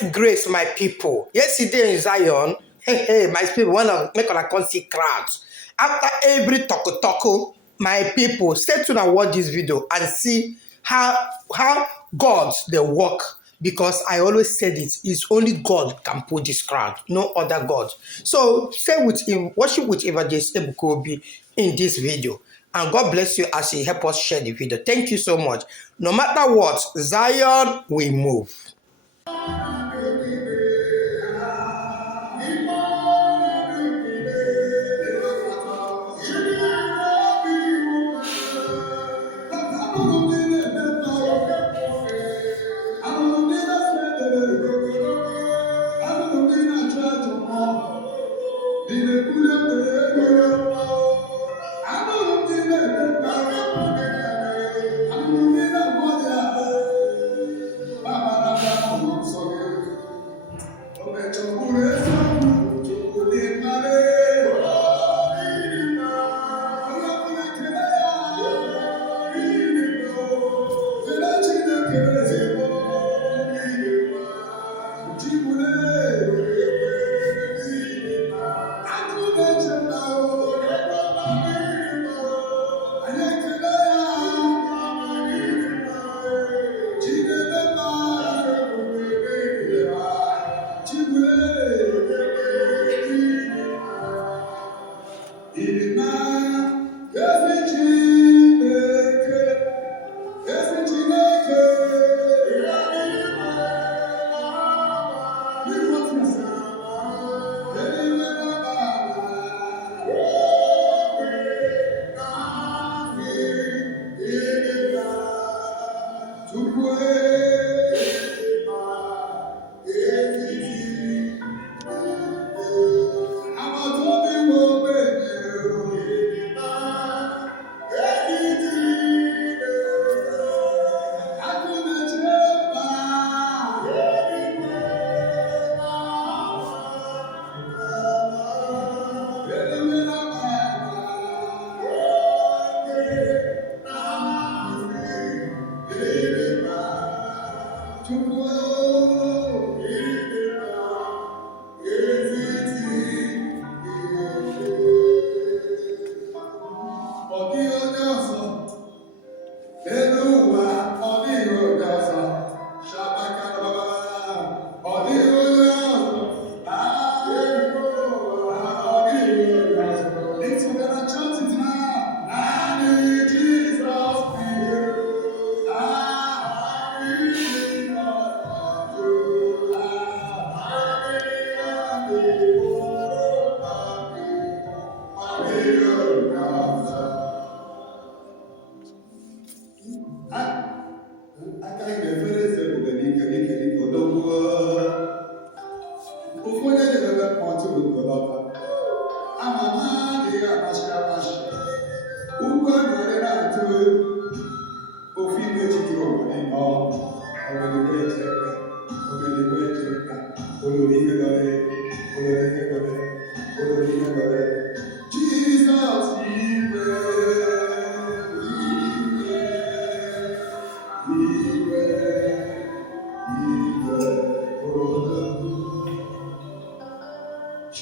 get grace, my people. Yesterday in Zion, hey, my people, when I make a come see crowds. After every toko, my people, stay tuned and watch this video and see how God they work. Because I always said it's only God can put this crowd, no other God. So stay with him, worship with Evangelist Ebuka Obi in this video. And God bless you as you help us share the video. Thank you so much. No matter what, Zion will move.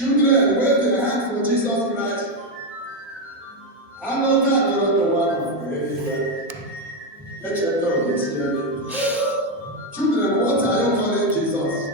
Children, wave their hands for Jesus Christ. I know that you're the one of everywhere. Let your dog get here. Children, what are you calling Jesus?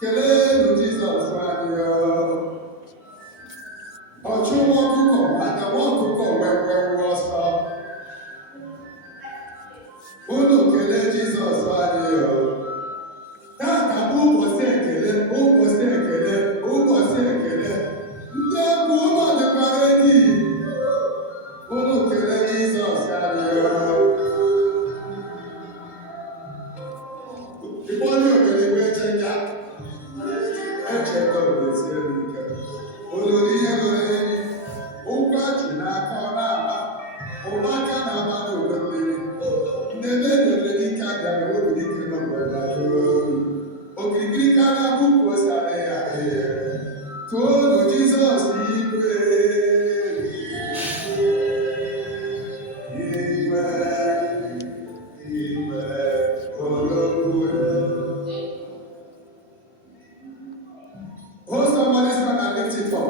keleenụ Jizọs anyị ọchụ nwa ọkụkọ anya nwa ọkụkọ wee ọsọ unu kelee Jizọs anyị taa ka bụ ụbọchị ekele ndị egwu ụlọ dịkwara enyi unu kelee Jizọs anyị ìbọ́lé òbèrèwé ẹ̀jẹ̀já ẹ̀jẹ̀ tọ̀rọ̀ sí ẹ̀mìkẹ́ olórí ẹ̀lọ́rẹ́ ẹ̀yìn ụkwụ ajị n'aka ọ na-ama ụba aka na-ama n'obodo mmiri ndị ebe edebere ike abịara obodo ike nọ n'ọbịa jụrụ oyi okirikiri ka na-abụ ka ose adịghị adịghị toonu Jizọs igwe hold somebody's hand and lift it up.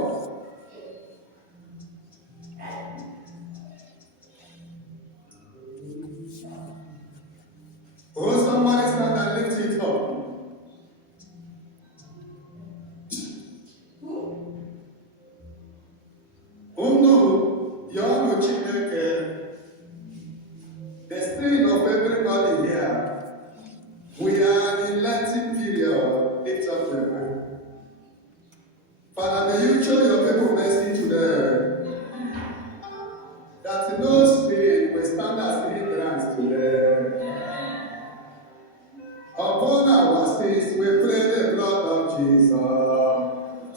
Hold somebody's hand and lift it up. The spirit of everybody here. We are in Lenten period. Lift up your hand. Father, may you show your people mercy today. That no spirit will stand as hindrance today. Upon our sins, we pray the blood of Jesus.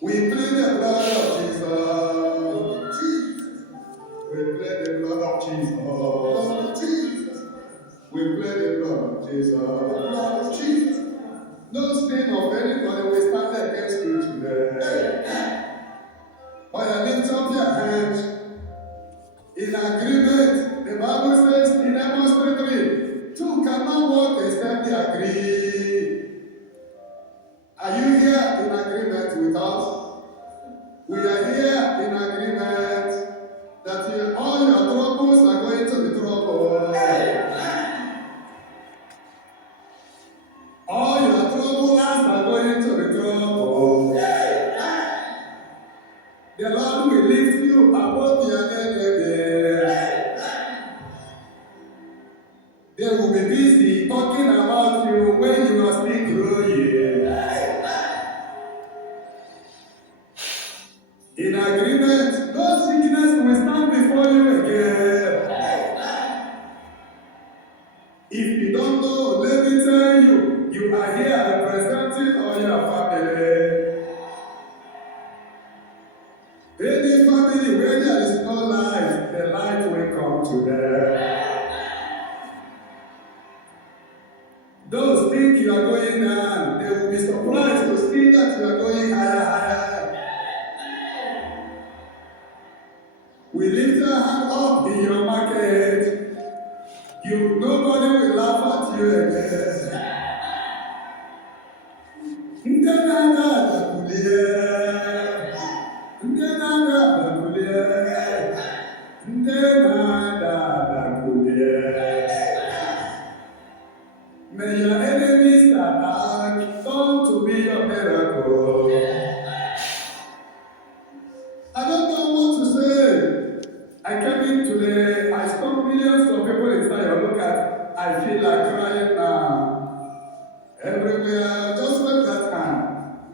We pray the blood of Jesus. We pray the blood of Jesus. We pray the blood of Jesus. No sin of anybody will stand against you today. While you lift up your hands in agreement, the Bible says in Amos 3:3, two cannot walk except they agree. Are you here in agreement with us? We are here in agreement that all your troubles are going to be troubled. All your troubles are going to be troubled. The Lord will lift you above your enemies. They will be busy talking about you when you are still growing. In agreement, no sickness will stand before you again. If you don't know, let me tell you, you are here representing all your family. Any family where there is no light, the light will come to them. Those think you are going down, they will be surprised to see that you are going higher. We lift your hand up in your market. Nobody will laugh at you again. May your enemies attack turn to be your miracle. I don't know what to say. I came in today, I saw millions of people inside your look at. I feel like crying now. Everywhere, just like that hand.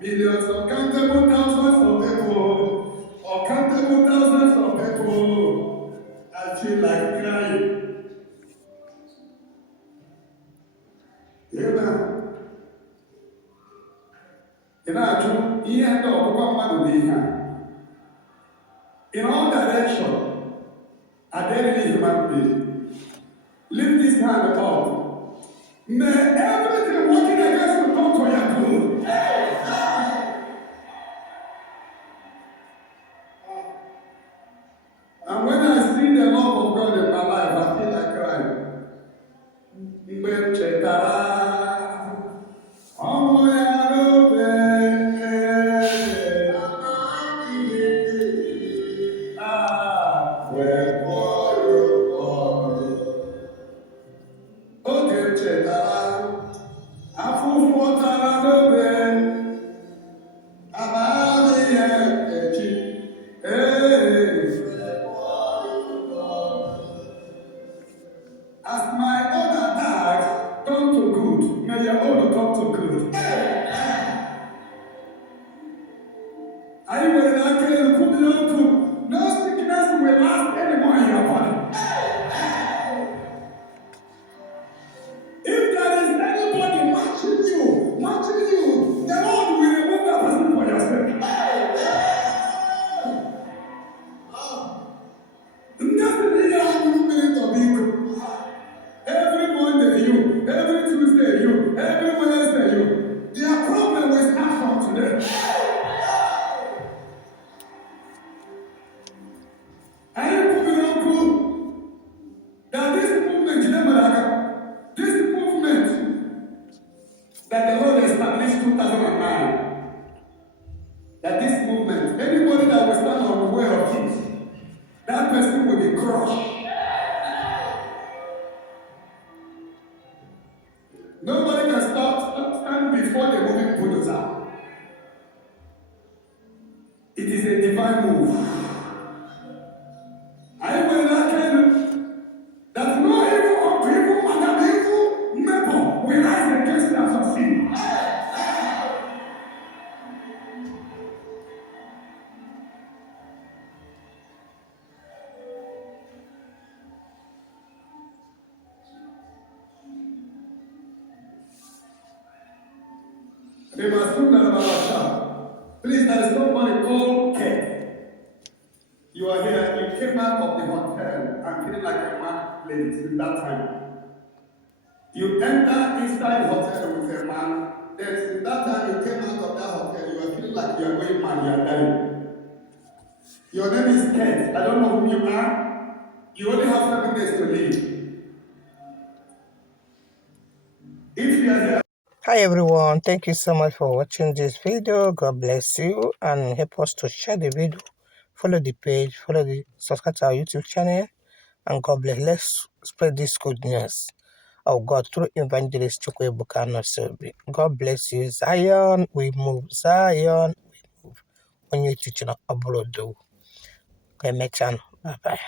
Millions, uncountable thousands of people. Uncountable thousands of people. I feel like crying. Amen. In all directions, are there any human being? Lift this hand up. May everything working against you come to your good. And when I see the love of God in my life, I feel like crying. were not going to put it on to, no sickness will last anymore in your body. If there is anybody matching you, the Lord will remove that person for your sake. Nothing in your movement of you. Every Monday you, every Tuesday you, every Wednesday you. Their problem will start from today. Are you putting on proof that this movement, this movement that the Lord established 2009, that this movement, anybody that will stand on the way of it, that person will be crushed. Nobody can stand before the moving bulldozer. It is a divine move. I will not tell that no evil or evil and an evil member will rise against us of sin. Please, there is somebody called Kate. You are here, you came out of the hotel and feeling like a mad lady till that time. You enter inside the hotel with a man, then that time you came out of that hotel, you are feeling like you are going mad, you are dying. Your name is Kate. I don't know who you are. You only have 7 days to live. If you are here. Hi everyone, thank you so much for watching this video. God bless you and help us to share the video, follow the page, subscribe to our YouTube channel, and God bless. Let's spread this good news of God through evangelist Chukwuebuka Nosobi. God bless you. Zion we move. Zion we move. Onye teaching abroad. Okay, my channel. Bye bye.